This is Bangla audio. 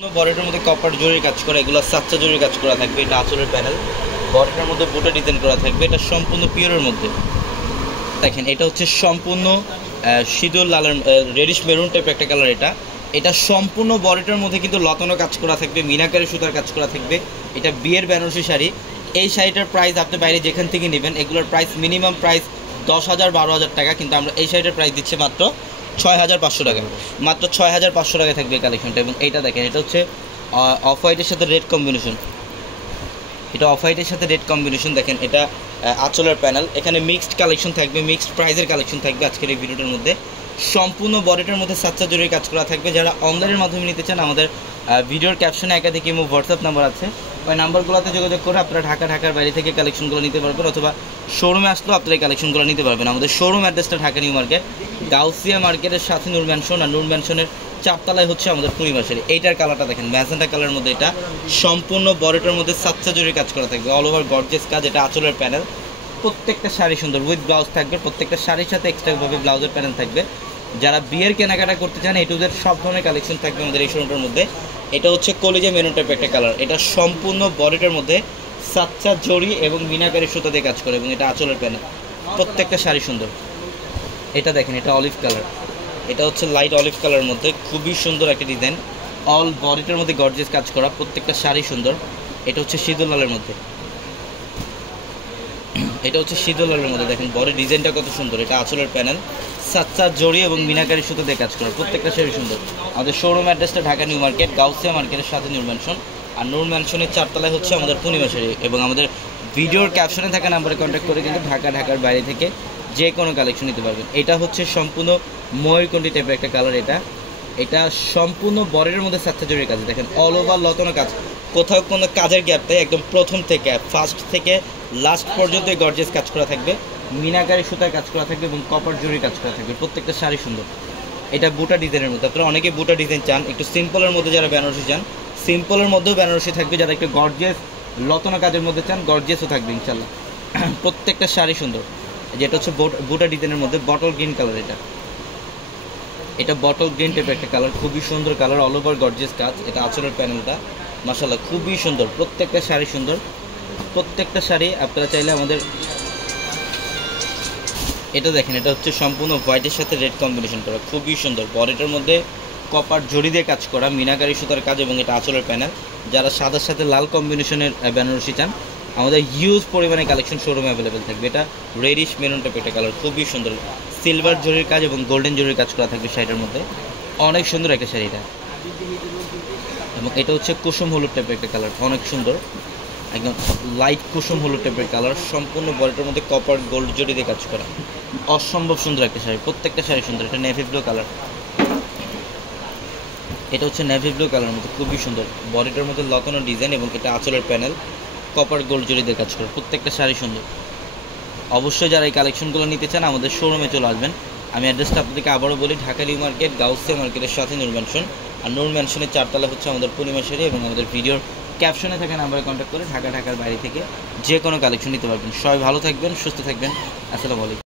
বডিটার মধ্যে কপার জরির কাজ করা, এগুলো সাচ্চা জরির কাজ করা থাকবে। এটা আঁচলের প্যানেল, বডিটার মধ্যে বুটা ডিজাইন করা থাকবে। এটা সম্পূর্ণ পিওরের মধ্যে দেখেন, এটা হচ্ছে সম্পূর্ণ সিঁদুর লালের রেডিশ মেরুন টাইপের একটা কালার। এটা সম্পূর্ণ বডিটার মধ্যে কিন্তু লতানো কাজ করা থাকবে, মিনাকারি সুতার কাজ করা থাকবে। এটা বিয়ের বেনারসি শাড়ি। এই শাড়িটার প্রাইস আপনি বাইরে যেখান থেকে নেবেন, এগুলোর প্রাইস মিনিমাম প্রাইস 10,000 12,000 টাকা, কিন্তু আমরা এই শাড়িটার প্রাইস দিচ্ছি মাত্র 6,500 টাকা। মাত্র 6,500 টাকা থাকবে এই কালেকশনটা। এবং এইটা দেখেন, এটা হচ্ছে অফ হোয়াইটের সাথে রেড কম্বিনেশন। এটা অফ হোয়াইটের সাথে রেড কম্বিনেশন। দেখেন, এটা আঁচলের প্যানেল। এখানে মিক্সড কালেকশন থাকবে, মিক্সড প্রাইজের কালেকশন থাকবে আজকের এই ভিডিওটার মধ্যে। সম্পূর্ণ বডিটার মধ্যে সাচ্চা জরির কাজ করা থাকবে। যারা অনলাইনের মাধ্যমে নিতে চান, আমাদের ভিডিওর ক্যাপশনে একাধিক ইমো হোয়াটসঅ্যাপ নাম্বার আছে, ওই নাম্বারগুলোতে যোগাযোগ করে আপনারা ঢাকার বাইরে থেকে কালেকশনগুলো নিতে পারবেন, অথবা শোরুমে আসলেও আপনারা এই কালেকশনগুলো নিতে পারবেন। আমাদের শোরুম অ্যাড্রেসটা ঢাকা নিউ মার্কেট, গাউসিয়া মার্কেটের সাথে নূর ম্যানশন, আর নূর ম্যানশনের 4 তলায় হচ্ছে আমাদের পূর্ণিমাসের। এইটার কালারটা দেখেন, ম্যাজেন্টা কালারের মধ্যে। এটা সম্পূর্ণ বডিটার মধ্যে সাচ্চা জরির কাজ করা থাকবে, অল ওভার গর্জিয়াস কাজ। এটা আঁচলের প্যানেল। প্রত্যেকটা শাড়ি সুন্দর, উইথ ব্লাউজ থাকবে। প্রত্যেকটা শাড়ির সাথে এক্সট্রাভাবে ব্লাউজের প্যানেল থাকবে। যারা বিয়ের কেনাকাটা করতে চান, এ টু জেড সব ধরনের কালেকশন থাকবে আমাদের এই শোরুমটার মধ্যে। এটা হচ্ছে কলিজা মেরুন টাইপের একটা কালার। এটা সম্পূর্ণ বডিটার মধ্যে সাচ্চা জরি এবং মিনাকারি সুতা দিয়ে কাজ করে, এবং এটা আঁচলের প্যানেল। প্রত্যেকটা শাড়ি সুন্দর। এটা দেখেন, এটা অলিভ কালার। এটা হচ্ছে লাইট অলিভ কালারের মধ্যে, খুবই সুন্দর একটা ডিজাইন। অল বডিটার মধ্যে গর্জিয়াস কাজ করা, প্রত্যেকটা শাড়ি সুন্দর। এটা হচ্ছে সিঁদুর লালের মধ্যে। এটা হচ্ছে সিঁদুর লালের মধ্যে। দেখেন বডি ডিজাইনটা কত সুন্দর। এটা আঁচলের প্যানেল, সাচ্চা জড়ি এবং মিনাকারি সুতো দিয়ে কাজ করা, প্রত্যেকটা শাড়ি সুন্দর। আমাদের শোরুম অ্যাড্রেসটা ঢাকা নিউ মার্কেট, গাউসিয়া মার্কেটের সাথে নূর ম্যানশন, আর নূর ম্যানশনের 4 তলায় হচ্ছে আমাদের পূর্ণিমা শাড়ি। এবং আমাদের ভিডিওর ক্যাপশনে থাকা নাম্বারে কন্ট্যাক্ট করে কিন্তু ঢাকার বাইরে থেকে যে কোনো কালেকশন নিতে পারবেন। এটা হচ্ছে সম্পূর্ণ ময়ূরকণ্ঠী টাইপের একটা কালার। এটা সম্পূর্ণ বডির মধ্যে সাচ্চা জরির কাজ। দেখেন, অল ওভার লতানো কাজ, কোথাও কোনো কাজের গ্যাপ নেই। একদম প্রথম থেকে ফার্স্ট থেকে লাস্ট পর্যন্ত এই গর্জিয়াস কাজ করা থাকবে, মিনাকারি সুতায় কাজ করা থাকবে এবং কপার জরির কাজ করা থাকবে। প্রত্যেকটা শাড়ি সুন্দর। এটা বুটা ডিজাইনের মধ্যে। আপনারা অনেকে বুটা ডিজাইন চান, একটু সিম্পলের মধ্যে যারা বেনারসি চান, সিম্পলের মধ্যেও বেনারসি থাকবে। যারা একটু গর্জিয়াস লতানো কাজের মধ্যে চান, গর্জিয়াসও থাকবে ইনশাল্লাহ। প্রত্যেকটা শাড়ি সুন্দর। যেটা হচ্ছে বুটা ডিজাইনের মধ্যে বটল গ্রিন কালার। এটা বটল গ্রিন টাইপের একটা কালার, খুবই সুন্দর কালার, অল ওভার গর্জিয়াস কাজ। এটা আঁচলের প্যানেলটা মাশাআল্লাহ খুবই সুন্দর। প্রত্যেকটা শাড়ি সুন্দর। প্রত্যেকটা শাড়ি আপনারা চাইলে আমাদের, এটা দেখেন, এটা হচ্ছে সম্পূর্ণ হোয়াইটের সাথে রেড কম্বিনেশন করা, খুবই সুন্দর। বডিটার মধ্যে কপার জড়ি দিয়ে কাজ করা, মিনাকারি সুতার কাজ, এবং এটা আঁচলের প্যানেল। যারা সাদার সাথে লাল কম্বিনেশনের বেনারসি চান, আমাদের হিউজ পরিমাণে কালেকশন শোরুমে অ্যাভেলেবেল থাকবে। এটা রেডিশ মেরুন টাইপের একটা কালার, খুবই সুন্দর। সিলভার জরির কাজ এবং গোল্ডেন জরির কাজ করা থাকবে শাড়িটার মধ্যে। অনেক সুন্দর একটা শাড়ি এটা। এবং এটা হচ্ছে কুসুম হলুদ টাইপের একটা কালার, অনেক সুন্দর, একদম লাইট কুসুম হলুদ টাইপের কালার। সম্পূর্ণ বডিটার মধ্যে কপার গোল্ড জরি দিয়ে কাজ করা, অসম্ভব সুন্দর একটা শাড়ি। প্রত্যেকটা শাড়ি সুন্দর। এটা নেভি ব্লু কালার। এটা হচ্ছে নেভি ব্লু কালারের মধ্যে, খুবই সুন্দর। বডিটার মধ্যে লতানো ডিজাইন, এবং এটা আঁচলের প্যানেল, কপার গোল্ড জরি দিয়ে কাজ করা, প্রত্যেকটা শাড়ি সুন্দর। অবশ্যই যারা এই কালেকশনগুলো নিতে চান, আমাদের শোরুমে চলে আসবেন। আমি অ্যাড্রেসটা আপনাদেরকে আবারও বলি, ঢাকা নিউ মার্কেট, গাউসিয়া মার্কেটের সাথে নূর ম্যানশন, আর নূর ম্যানশনের 4 তলা হচ্ছে আমাদের পূর্ণিমা শাড়ি। এবং আমাদের ভিডিওর ক্যাপশনে থাকা নাম্বারে কন্ট্যাক্ট করে ঢাকার বাইরে থেকে যে কোনো কালেকশন নিতে পারবেন। সবাই ভালো থাকবেন, সুস্থ থাকবেন। আসসালামু আলাইকুম।